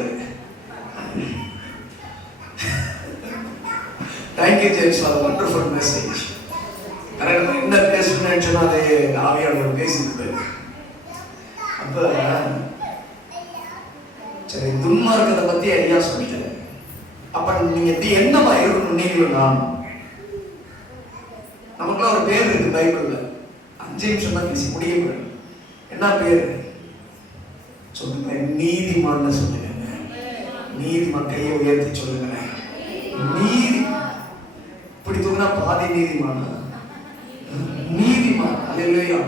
Thank you James for wonderful message. கரெக்டாக என்ன பேசணும்னு சொன்னா அது ஆவியானவர் பேசியிருப்பாரு. அப்ப சரி, துன்மார்க்கத்தை பத்தி ஐயா சொல்லிட்டாரு. அப்ப நீங்க என்னமா இருக்கணும்? நீங்களும் நான். நமக்குலாம் ஒரு பேர் இருக்கு பைபிள்ல. 5 நிமிஷம் தான் பேசி முடிய போறேன். என்ன பேரு சொல்லுங்க? நீதிமான் சொல்லுங்க. நீதிமான் கையை உயர்த்தி சொல்லுங்க. நீதி இப்படி தூங்கினா பாதி நீதிமான நீதிமான். அல்லேலூயா.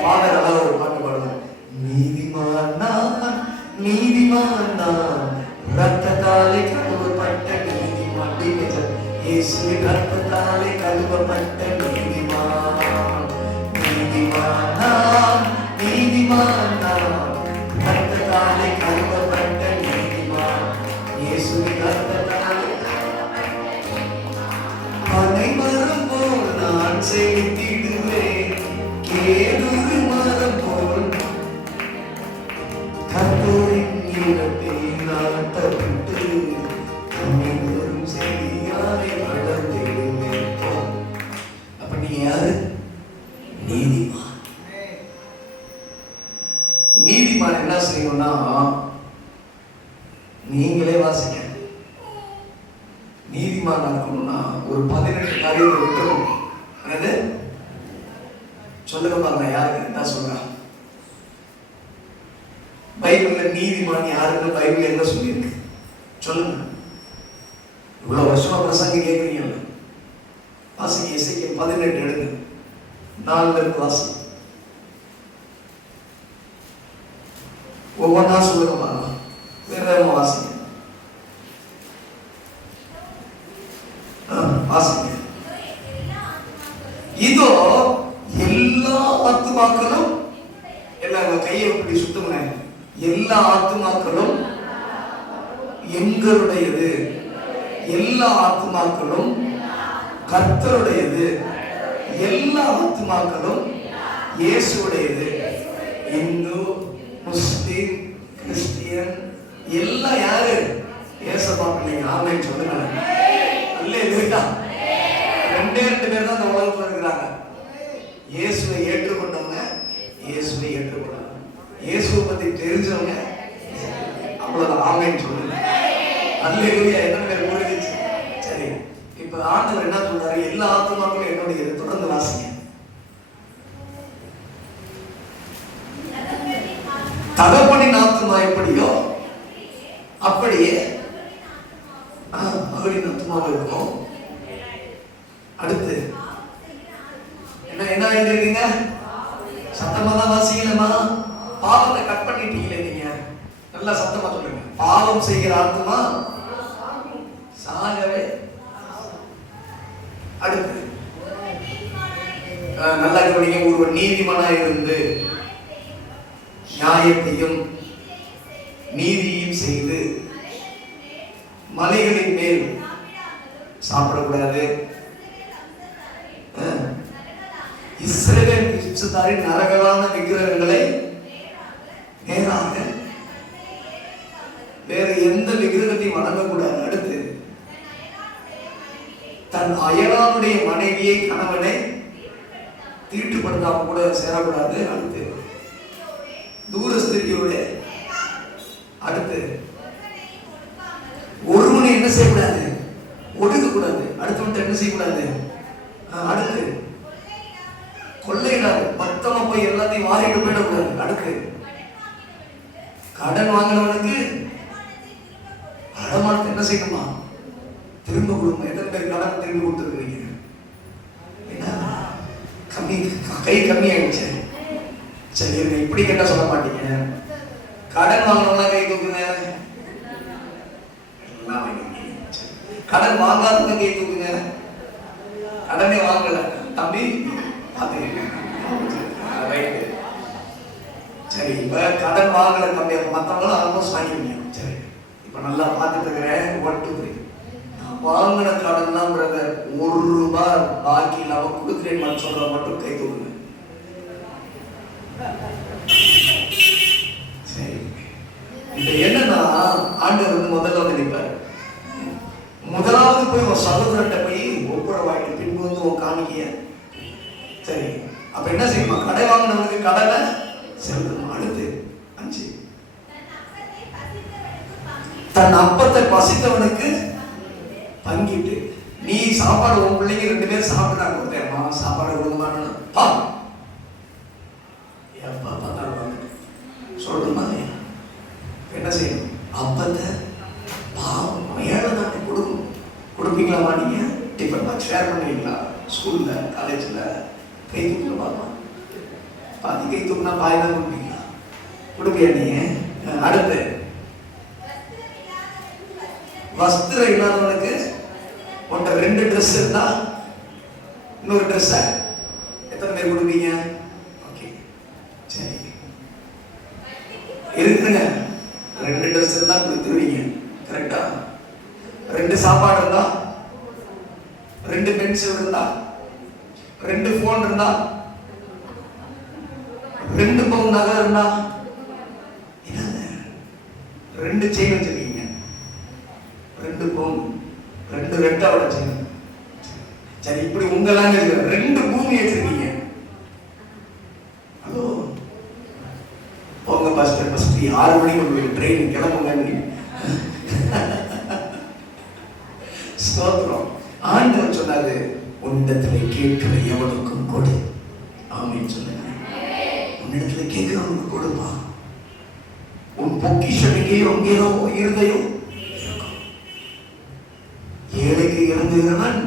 ஃபாதர் அழகா ஒரு பாட்டு பாடுவார். நீதிமான் நான், நீதிமான் நான், ரத்தத்தாலே கழுவப்பட்ட நீதிமான். இயேசுவின் ரத்தத்தாலே கழுவப்பட்ட நீதிமான். நீதிமான் நான், நீதிமான் நான், ரத்தத்தாலே கழுவப்பட்ட நீதிமான். இயேசுவின் ரத்தத்தாலே பனை மரம் போல் நான் செழித்திடுவேன். கேதுரு மரம் போல் கர்த்தரின் இடத்தில் நாட்டப்பட்டு கனிதரும் செடியாய் வளர்ந்திடுவேன். அப்ப நீ யாரு? நீதிமான். நீதிமான் என்ன செய்யணும்னா, நீங்களே வாசிக்க. நீதிமான் இருக்கணும்னா ஒரு 18 காரியத்தை விட்டுரும். என்னது சொல்லுங்க பாருங்க, யாருக்கு என்ன சொல்ற? பைபிள்ல நீதிமான் யாருன்னு பைபிள் என்ன சொல்லியிருக்கு சொல்லுங்க. இவ்வளவு வருஷமா பிரசங்க கேட்குறீங்கல்ல, வாசிங்க. எசேக்கியேல் 18 எடுங்க, 4 இருந்து வாசி. ஒவ்வொன்றா சொல்லுங்க பாருங்க. வேற வாசிங்க. வாசிங்க. இதோ எல்லா ஆத்துமாக்களும், எல்லாம் கையை இப்படி சுத்துங்க. எல்லா ஆத்துமாக்களும் எங்களுடையது, எல்லா ஆத்துமாக்களும் கர்த்தருடையது, எல்லா ஆத்துமாக்களும் இயேசுடையது. இந்து, முஸ்லிம், கிறிஸ்டியன் எல்லாம் யாரு? ஏசப்பா பிள்ளைங்க. ஆமென் சொல்லுங்க. அல்லேலூயா. 2 பேர் தான் இந்த உலகத்துல இருக்கிறாங்க. இயேசுவை ஏற்றுக்கொண்டவங்க, இயேசுவை ஏற்றுக்கொண்டாங்க. இயேசுவை பத்தி தெரிஞ்சவங்க, அவ்வளவுதான். ஆமென் சொல்லுங்க. அல்லேலூயா. எத்தனை பேர் முடிஞ்சிச்சு? சரி, இப்ப ஆண்டவர் என்ன சொல்றாரு? எல்லா ஆத்துமாக்களும் என்னுடையது. தொடர்ந்து வாசிங்க. தகப்பனின் ஆத்துமா எப்படியோ அப்படியே மகளின் ஆத்துமாவும் இருக்கும். அடுத்து என்ன என்ன எழுதிருக்கீங்க? சத்தமா தான் வாசிக்கணுமா? பாவத்தை கட் பண்ணிட்டீங்களே நீங்க. நல்லா சத்தமா சொல்லுங்க. பாவம் செய்கிற ஆத்துமா சாகவே. அடுத்து நல்லா கவனிங்க. ஒருவர் நீதிமானாய் இருந்து நியாயத்தையும் நீதியையும் செய்து மலைகளின் மேல் சாப்பிடக்கூடாது. இஸ்ரவேல் வம்சத்தாரின் நரகலான விக்கிரகங்களை நேராக வேற எந்த விக்கிரகத்தையும் வணங்கக்கூடாது. அடுத்து தன் அயலானுடைய மனைவியை, கணவனை தீட்டுப்படுத்தாம கூட சேரக்கூடாது. அடுத்து தூரஸ்திரியோட. அடுத்து ஒருவனை என்ன செய்யக்கூடாது? ஒடுக்க கூடாது. அடுத்தவன் என்ன செய்யக்கூடாது? அடுத்து கொள்ளையிடாது. மொத்தமா போய் எல்லாத்தையும் வாரிட்டு போயிடக்கூடாது. அடுத்து கடன் வாங்கினவனுக்கு அடமானத்தை என்ன செய்யணுமா? திரும்ப கொடுக்கணும். எத்தனை பேர் கடன் திரும்பி கொடுத்துருக்கீங்க? கம்மி, கை கம்மி ஆயிடுச்சு. சரி, இப்படி கேட்டா சொல்ல மாட்டீங்க. கடன் வாங்கினவங்க கை தூக்குங்க. கடன் வாங்காதவங்க கை தூக்குங்க. கடனே வாங்கல தம்பி. சரி, இப்ப கடன் வாங்கல தம்பி, மற்றவங்களும் ஆல்மோஸ்ட் வாங்கிருக்கீங்க. சரி, இப்ப நல்லா பார்த்துட்டு இருக்கிறேன். 1 2 3 வாங்கின கடன்லாம் பிரதர் ₹1 பாக்கி இல்லாம கொடுக்குறேன்னு சொல்ற மட்டும் கை தூக்குங்க. சரி, இப்ப என்னன்னா ஆண்டவர் வந்து முதல்ல வந்து நிற்பாரு. முதலாவது போய் உன் சகோதரன்ட்ட போய் ஒப்புற வாங்கிட்டு பின்பு வந்து உன் காணிக்கைய. சரி, அப்ப என்ன செய்யுமா? கடை வாங்கினவனுக்கு கடனை செலுத்தணும். அடுத்து 5 தன் அப்பத்தை பசித்தவனுக்கு தங்கிட்டு நீ சாப்பாடு உன் பிள்ளைங்க 2 பேரும் சாப்பிட்டாங்க, கொடுத்தேம்மா சாப்பாடு கொடுங்கம்மான்னு எப்ப பார்த்தாலும் சொல்லணுமா? என்ன செய்யணும்? அப்பத்தை பாவம் ஏழை நாட்டு கொடுக்கணும். கொடுப்பீங்களாமா? நீங்க டிஃபன் பாக்ஸ் ஷேர் பண்ணுவீங்களா? ஸ்கூல்ல காலேஜ்ல கை தூக்கல பார்க்கலாம், பாதி கை தூக்கினா பாதி தான் கொடுப்பீங்களா? கொடுப்பியா நீங்க? அடுத்து வஸ்திரம் இல்லாதவனுக்கு உன்கிட்ட 2 ட்ரெஸ் இருந்தா இன்னொரு ட்ரெஸ் எத்தனை பேர் கொடுப்பீங்க? ஓகே சரி இருக்குங்க, 2 ட்ரெஸ் இருந்தா கொடுத்துருவீங்க. கரெக்டா? 2 சாப்பாடு இருந்தா, 2 பென்சில் இருந்தா, 2 போன் இருந்தா, 2 பவுன் நகை இருந்தா, 2 செயின் வச்சிருக்கீங்க, 2 பவுன், 2 ரெட்டாவோட செயின். சரி இப்படி உங்களாங்க 2 பூமி வச்சிருக்கீங்க. ஹலோ போங்க பாஸ்டர், ஃபர்ஸ்ட் 6 மணிக்கு உங்களுக்கு ட்ரெயின் கிளம்புங்க. ஸ்தோத்திரம். ஆண்டவர் சொன்னாரு, உன்னிடத்துல கேட்கிற எவனுக்கும் கொடு. ஆமென் சொல்லுங்க. உன்னிடத்துல கேட்கிறவனுக்கு கொடுப்பா. உன் பொக்கிஷம் எங்கேயோ அங்கேயோ இருதயம் இருக்கும். ஏழைக்கு இறங்குகிறவன்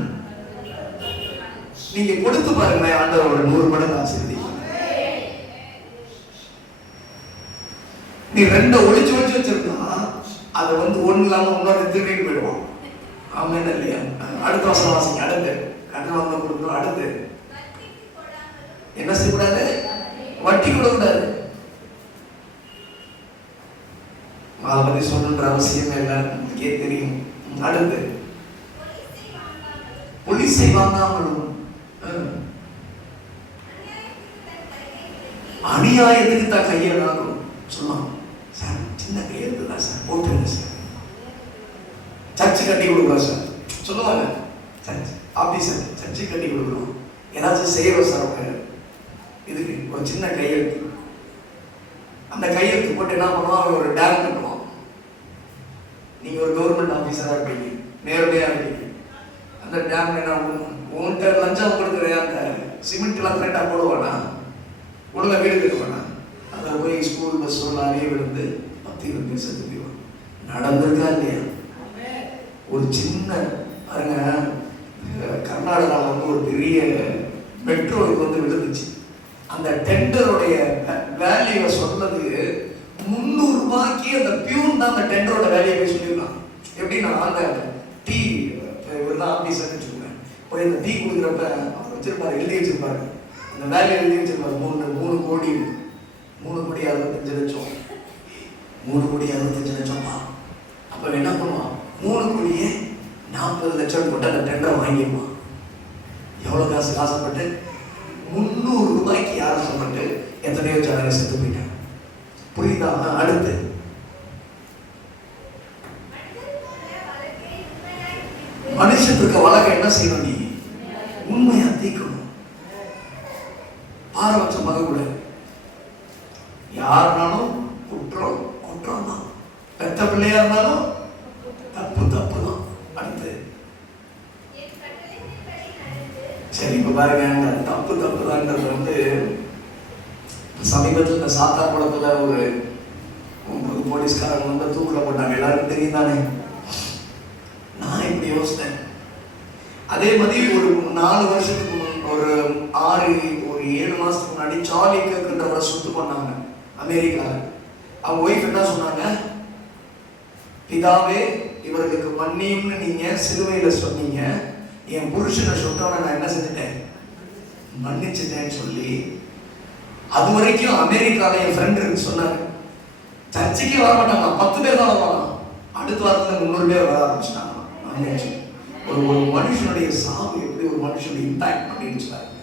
நீங்க கொடுத்து பாருங்க, ஆண்டவரோட 100 மடங்கு ஆசீர்வதிப்பார். நீ 2 ஒளிச்சு வச்சிருந்தா அதை ஒண்ணு இல்லாம இன்னொரு திருடிட்டு போயிடுவான். ஆமென் இல்லையா? அடுத்த வருஷம் வாசிங்க. அடுத்து கடன் வாங்க கொடுக்கணும். அடுத்து என்ன செய்யக்கூடாது? வட்டி கொடுக்கூடாது. அதை பத்தி சொல்லணுன்ற அவசியம் எல்லாருக்கே தெரியும். அடுத்து பொலிசை வாங்காமலும் அநியாயத்துக்கு தான் கையெழுத்தாகும் சொல்லலாம். சார் சின்ன கையெழுத்து தான் சார், போட்டுருங்க சார். சர்ச்சு கட்டி கொடுக்குறோம் சார் சொல்லுவாங்க. சர்ச் ஆபீசர் சர்ச்சு கட்டி கொடுக்குறோம், ஏதாச்சும் செய்யறோம் சார். அவங்க இதுக்கு ஒரு சின்ன கையெழுத்து, அந்த கையெழுத்து போட்டு என்ன பண்ணுவான்? ஒரு டேம் கட்டுவான். நீங்க ஒரு கவர்மெண்ட் ஆபீசரா இருப்பீங்க, நேரடியா இருப்பீங்க. அந்த டேம் என்ன உன்கிட்ட லஞ்சம் கொடுக்குற அந்த சிமெண்ட் எல்லாம் கரெக்டா போடுவானா? ஒழுங்கா வீடு கட்டுவானா? அதில் போய் ஸ்கூல் பஸ் நிறைய விழுந்து 10-20 பேர் செத்து போயிடுவான். நடந்திருக்கா இல்லையா? ஒரு சின்ன பாருங்க, கர்நாடகாவில் ஒரு பெரிய மெட்ரோ விழுந்துச்சு. அந்த டெண்டருடைய வேல்யூவை சொன்னது 300 ரூபாய்க்கு அந்த பியூன் தான் அந்த டெண்டரோட வேல்யூவை போய் சொல்லிடலாம். எப்படின்னா அந்த டீ இவர் தான் ஆபீசர்னு வச்சுக்கோங்க, போய் அந்த டீ கொடுக்குறப்ப அவர் வச்சிருப்பாரு, எழுதி வச்சிருப்பாரு, அந்த வேல்யூ எழுதி வச்சிருப்பாரு 3 கோடி 65 லட்சம் 3 கோடி 65 லட்சம்ப்பா. அப்ப என்ன பண்ணுவான்? 3 கோடியே 40 லட்சம் போட்டு அந்த டெண்டரை வாங்கிடுவான். எவ்வளவு காசு ஆசைப்பட்டு? 300 ரூபாய்க்கு ஆசைப்பட்டு எத்தனையோ ஜனங்க செத்து போயிட்டாங்க. புரியுதா? அடுத்து மனுஷத்துக்கு வழக்க என்ன செய்யணும்? நீ உண்மையா தீக்கணும். பாரபட்சமாக கூட யாருனாலும் குற்றம் குற்றம் தான். பெத்த பிள்ளையா இருந்தாலும் தப்பு தப்பு தான். அடுத்து சரி இப்ப பாருங்க, தப்பு தப்பு தான்ன்றது சமீபத்தில் இந்த சாத்தா குளத்துல ஒரு போலீஸ்காரங்க தூக்கில போட்டாங்க. எல்லாருக்கும் தெரியும் தானே? நான் இப்படி யோசித்தேன். அதே மாதிரி ஒரு 4 வருஷத்துக்கு ஒரு 7 மாசத்துக்கு முன்னாடி சார்லி கர்க்ன்றவரை சுட்டு பண்ணாங்க அமெரிக்காவில். அவங்க ஒய்ஃப் என்ன சொன்னாங்க? பிதாவே இவர்களுக்கு மன்னியும்னு நீங்க சிலுவையில சொன்னீங்க, என் புருஷனை சுட்டவனை நான் என்ன செஞ்சுட்டேன்? மன்னிச்சுட்டேன்னு சொல்லி அது வரைக்கும் அமெரிக்காவில் என் ஃப்ரெண்டு சொன்னாங்க, சர்ச்சைக்கே வர மாட்டாங்க, 10 பேர் தான் வருவாங்க. அடுத்த வாரத்தில் 300 பேர் வர ஆரம்பிச்சிட்டாங்க. ஒரு மனுஷனுடைய சாவு எப்படி ஒரு மனுஷனுடைய இம்பாக்ட் அப்படின்னு சொன்னாங்க.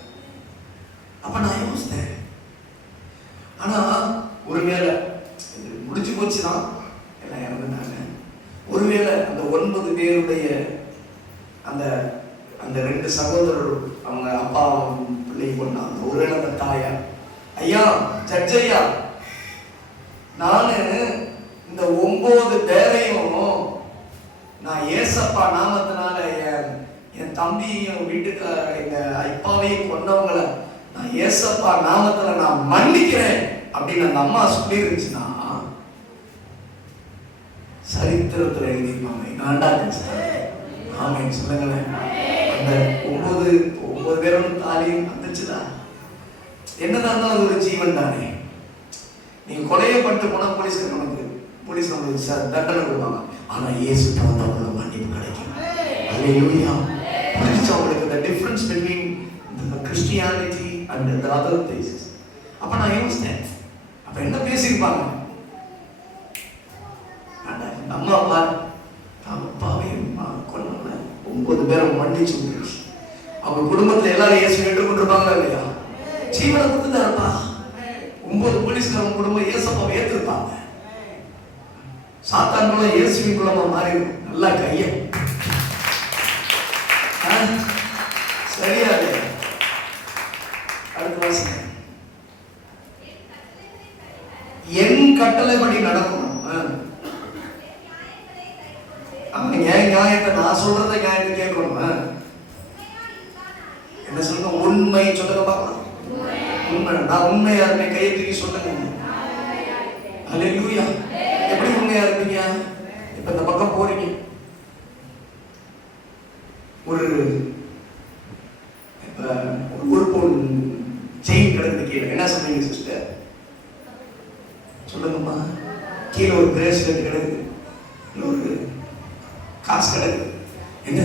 அப்ப நான் யோசித்தேன், ஆனா ஒருவேளை முடிச்சு போச்சுதான், எல்லாம் இறந்துட்டாங்க. ஒருவேளை அந்த 9 பேருடைய அந்த அந்த 2 சகோதரர் அவங்க அப்பா பிள்ளை கொண்டாங்க. ஒருவேளை அந்த தாயா, ஐயா ஜட்ஜ் ஐயா, நானு இந்த 9 பேரையும் நான் ஏசப்பா நாமத்தினால என் தம்பியும் வீட்டுக்கு எங்க அப்பாவையும் கொண்டவங்களை நான் ஏசப்பா நாமத்துல நான் மன்னிக்கிறேன் அப்படின்னு அந்த அம்மா சொல்லி இருந்துச்சுன்னா சரித்திரத்துல எழுதிருப்பாங்க. நான்டா ஆமாம் சொல்லுங்களேன். அந்த 9 பேரும் தாலியும் வந்துச்சுதா. என்னதான் இருந்தாலும் அது ஒரு ஜீவன் தானே. நீங்க கொலையப்பட்டு போனா போலீஸ் நம்மளுக்கு தண்டனை கொடுப்பாங்க. ஆனா இயேசுட்ட வந்து அவங்களுக்கு மன்னிப்பு கிடைக்கும். அல்லேலூயா. புரிஞ்சுச்சா உங்களுக்கு the difference between the Christianity and the other places? அப்ப நான் யோசித்தேன், அப்ப என்ன பேசியிருப்பாங்க? அம்மா பாரு அப்பாவையும் கொண்டவங்க 9 பேரும் மன்னிச்சு விட்டுருச்சு. அவங்க குடும்பத்துல எல்லாரும் இயேசு ஏற்றுக்கொண்டிருப்பாங்களா இல்லையா? ஜீவனை கொடுத்துட்டாருப்பா. 9 போலீஸ்காரங்க குடும்பம் இயேசப்பாவை ஏற்றிருப்பாங்க. சாத்தான் மூலம் இயேசுவின் குலமா மாறி நல்லா கைய சரியா? அடுத்த வாசனை, என் கட்டளைப்படி நடக்கணும். என் நியாயத்தை நான் சொல்றத நியாயத்தை கேட்கணும். என்ன சொல்லுங்க? உண்மை சொல்லுங்க பார்க்கலாம். உண்மை. நான் உண்மையா இருப்பேன், கையை தூக்கி சொல்லுங்க. அல்லேலூயா. எப்படி உண்மையா இருப்பீங்க? இப்ப இந்த பக்கம் போறீங்க, ஒரு உறுப்போன் செயின் கிடக்குது கீழே, என்ன சொல்றீங்க சிஸ்டர்? சொல்லுங்கம்மா. கீழே ஒரு பிரேஸ்லெட் கிடக்குது, ஒரு காசு கிடக்குது. என்ன?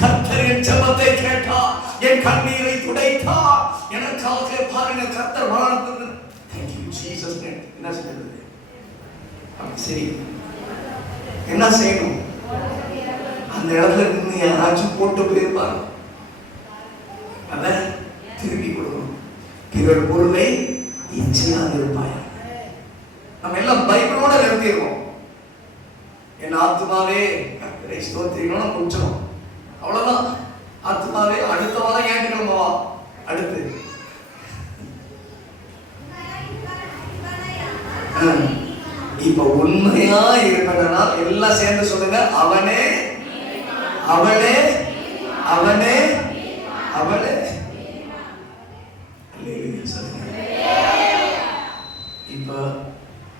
கர்த்தர் என் ஜெபத்தை கேட்டார், என் கண்ணீரை துடைத்தார், எனக்காக பாருங்க கர்த்தர் வானத்திலிருந்து. Thank you Jesus. என்ன சொல்றது? சரி, என்ன செய்யணும்? அந்த இடத்துல நின்று யாராச்சும் போட்டு போயிருப்பாங்க, அத திருப்பி கொடுக்கணும். பிறர் பொருளை இச்சியாக இருப்பாயா. நம்ம எல்லாம் பைபிளோட நிறுத்திடுவோம். என் ஆத்மாவே கர்த்தரை ஸ்தோத்திரிக்கணும்னு முடிச்சிடும். அவ்வளவுதான். ஆத்மாவே அடுத்த வாரம் ஞாயிற்றுக்கிழமைவா அடுத்து இப்ப உண்மையா இருப்பதனால் எல்லாம் சேர்ந்து சொல்லுங்க. அவனே அவளே அவனே அவளே. இப்ப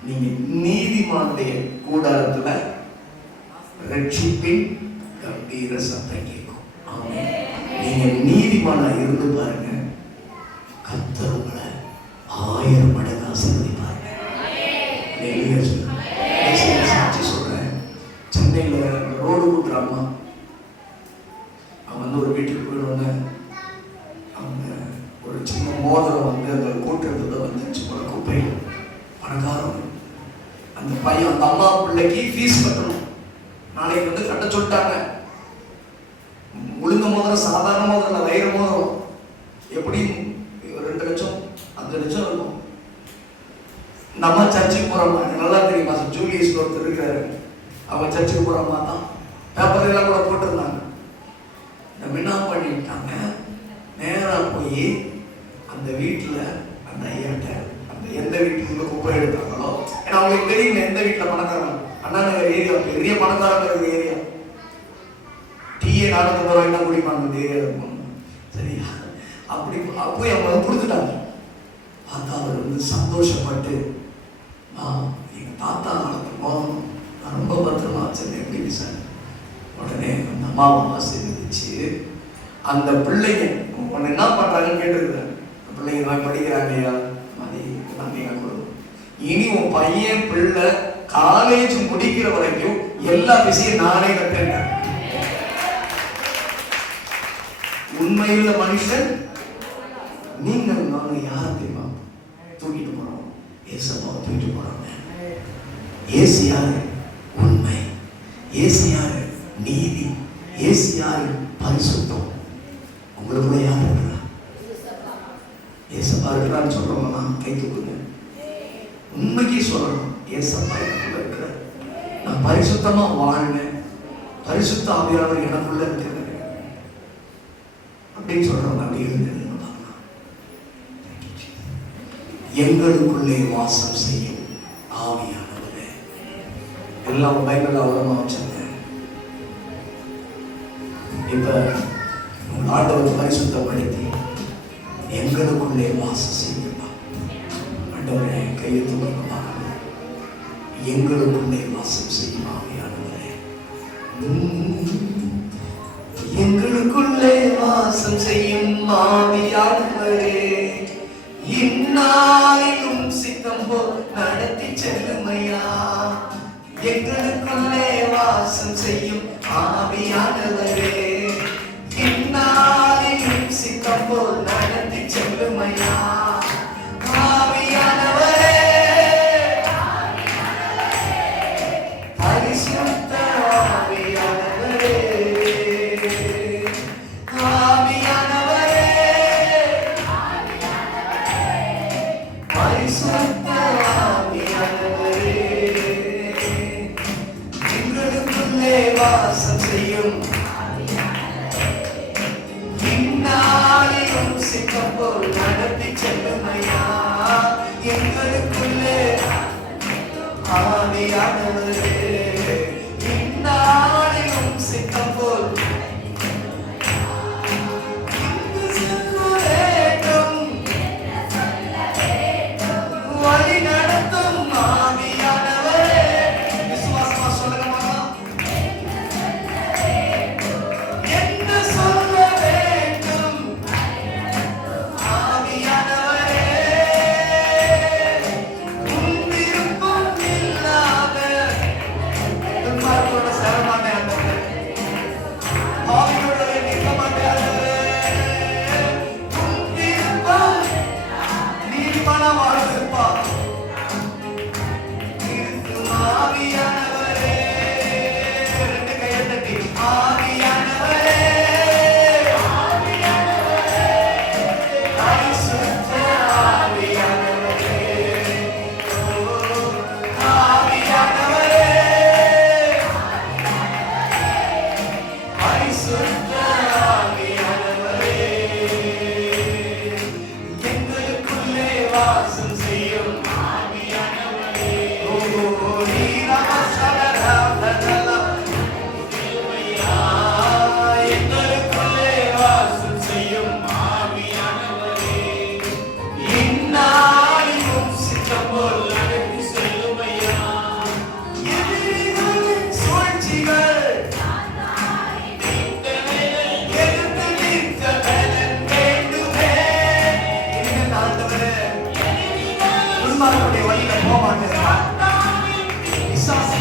நீங்க நீதிமானுடைய கூடாரத்துல ரட்சிப்பின் கம்பீர சத்தம் கேட்கும். நீங்க நீதிமானா இருந்து பாருங்க, கர்த்தர் உங்களை 1000 மடங்கு ஆசீர்வதிப்பார். சாட்சி சொல்றேன். சென்னையில ரோடு கூட்டுறாமா, அவன் வந்து ஒரு வீட்டுக்கு போயிடுவாங்க. அவங்க ஒரு சின்ன மோதிரம் வந்து அந்த கூட்டுறதுல வந்துச்சு போல குப்பை. பணக்காரன் அந்த பையன், அந்த அம்மா பிள்ளைக்கு ஃபீஸ் கட்டணும். நாளைக்கு வந்து கட்ட சொல்லிட்டாங்க. முழுங்க மோதிரம் சாதாரண மோதிரம், வைர மோதிரம். எப்படி 2 லட்சம் 5 லட்சம் இருக்கும். நம்ம சர்ச்சுக்கு போறோமா, நல்லா தெரியுமா? ஜூலியஸ் ஒருத்தர் இருக்கிறாரு, அவங்க சர்ச்சுக்கு போறோமா தான் பேப்பர் எல்லாம் கூட போட்டிருந்தாங்க. நம்ம என்ன பண்ணிட்டாங்க, நேரா போய் அந்த வீட்டுல அந்த ஐயாட்ட, அந்த எந்த வீட்டுக்கு குப்பை எடுத்தாங்களோ, ஏன்னா அவங்களுக்கு தெரியும் எந்த வீட்டுல பணக்காரங்க. அண்ணா நகர் ஏரியா பெரிய பணக்காரங்க இருக்கிற ஏரியா. டீயே 450 ரூபாய்க்கு தான் குடிப்பாங்க அந்த ஏரியா இருக்கும். சரியா? அப்படி போய் அவங்க கொடுத்துட்டாங்க. பார்த்தா அவர் வந்து சந்தோஷப்பட்டு, எங்க தாத்தா வளர்க்கணும், நான் ரொம்ப பத்திரமா வச்சேன் எப்படி சார். உடனே அந்த அம்மாவை ஆசீர்வதிச்சு அந்த பிள்ளைங்க உன்னை என்ன பண்றாங்கன்னு கேட்டுருக்குறேன். பிள்ளைங்க நான் படிக்கிறாங்கய்யா, இனி உன் பையன் பிள்ளை காலேஜ் முடிக்கிற வரைக்கும் எல்லா விஷயம் நானே கட்டேன். உண்மையுள்ள மனுஷன் நீங்கள் நானும் யாரும் தெரியுமா? தூக்கிட்டு போறோம், ஏசப்பாவை தூக்கிட்டு போறோம். ஏசு யாரு? உண்மை. ஏசு யாரு? நீதி. ஏசு யாரு? பரிசுத்தம். உங்களுக்குள்ள யார் இருக்கிறா? ஏசப்பா இருக்கிறான்னு சொல்றவங்க கை தூக்குங்க. உண்மைக்கு சொல்லணும், ஏசப்பா எனக்குள்ள இருக்கிற, நான் பரிசுத்தமா வாழ்ந்தேன், பரிசுத்த ஆவியானவர் எனக்குள்ள இருக்கிறது அப்படின்னு சொல்றவங்க அப்படி இருந்து எங்களுக்குள்ளே வாசம் செய்யும் ஆவியானவரே. எல்லாம் பைபிள் அவ்வளவா வச்சிருங்க. இப்ப ஆண்டவர் பரிசுத்தப்படுத்தி எங்களுக்குள்ளே வாசம் செய்யுமா. ஆண்டவரே கையை தூக்கமா, எங்களுக்குள்ளே வாசம் செய்யுமா. ஆண்டவரே எங்களுக்குள்ளே வாசம் செய்யும் ஆவியானவரே, இந்நாளிலும் சித்தம் போல் நடத்தி செல்லுமையா. எங்களுக்குள்ளே வாசம் செய்யும் ஆவியானவரே, இந்நாளிலும் சித்தம் போல் நடத்தி செல்லுமையா. ஆவியானவரே, பரிசுத்த ஆவியானவரே, ஆவியானவரே, பரிசுத்த ஆவியானவரே, எங்களுக்குள்ளே வாசம் செய்யும் இந்நாளிலும் சித்தம் போல் நடத்தி செல்லுமையா. எங்களுக்குள்ளே ஆவியானவரே, இந்நாளிலும் சித்தம் போல் வழி நடத்தும் ஆவியானவரே. விசுவாசமா சொல்லுங்கம்மா. என்ன சொல்ல வேண்டும் ஆவியானவரே, உன் விருப்பம் இல்லாத துன்மார்க்கரோட சேரமாட்டேன் ஆண்டவரே, ஆவியோட நிற்க மாட்டேன் ஆண்டவரே. உன் விருப்பம் நீதிமான வாழ்விருப்பா இருக்கும் ஆவியானவரே. ரெண்டு கையை தட்டி ஆவியானவரே, பரிசுத்த ஆவியானவரே, ஆவியானவரே, பரிசுத்த ஆவியானவரே, எங்களுக்குள்ளே வாசம் செய்யும் ஆவியானவரே. ஓ எங்களுக்குள்ளே வாசம் செய்யும் ஆவியானவரே, இந்நாளிலும் சித்தம் போல் நடத்தி செல்லுமையா. எதிரிகளின் சூழ்ச்சிகள் எதிர்த்து நிற்க பலன் வேண்டுமே. இனிமேல் ஆண்டவரே, துன்மார்க்கருடைய வழியில போக மாட்டேன். பிசாசு